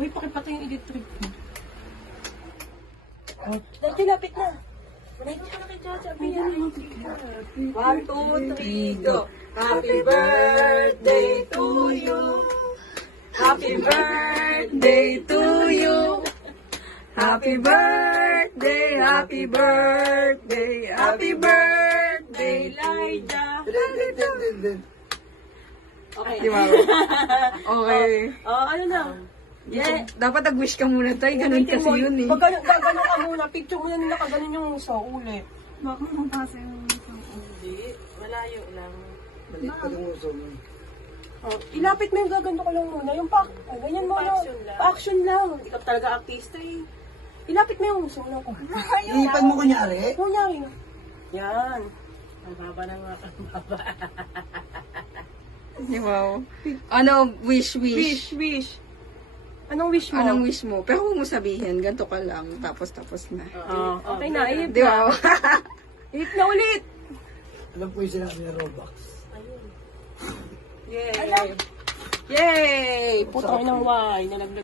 Uy, pakipatay yung electric mo. Dati lapit na. Manay ko na kay Chacha. 1, 2, 3, go. Happy birthday to you. Happy birthday to you. Happy birthday, happy birthday, happy birthday, Elijah. Okay. Di ba? Okay. Oh, ano na? Yeah. Dapat nag-wish ka muna tayo. Ganun kasi yun eh. Pag gano'n ka muna, picture mo na nila kaganon yung uso ulit. Bakit mo pasa yung Hindi, malayo lang. Maliit pa yung uso mo. Oh, ilapit mo yung gaganto ko lang muna. Yung ganyan mo lang. Pa-action lang. Ikaw talaga artista eh. Ilapit mo yung uso lang. Iipan mo kunyari. Kunyari. Yan. Ang baba na nga. Ang baba. Wow. Ano, wish. Wish. Anong wish mo? Anong wish mo? Pero huwag mo sabihin, ganito ka lang, tapos na. Okay na, ihip Di ba? Ihip na ulit. Alam ko yung sinabi ng Robux. Yay! Yay! Putang inang wine. Nalaglag.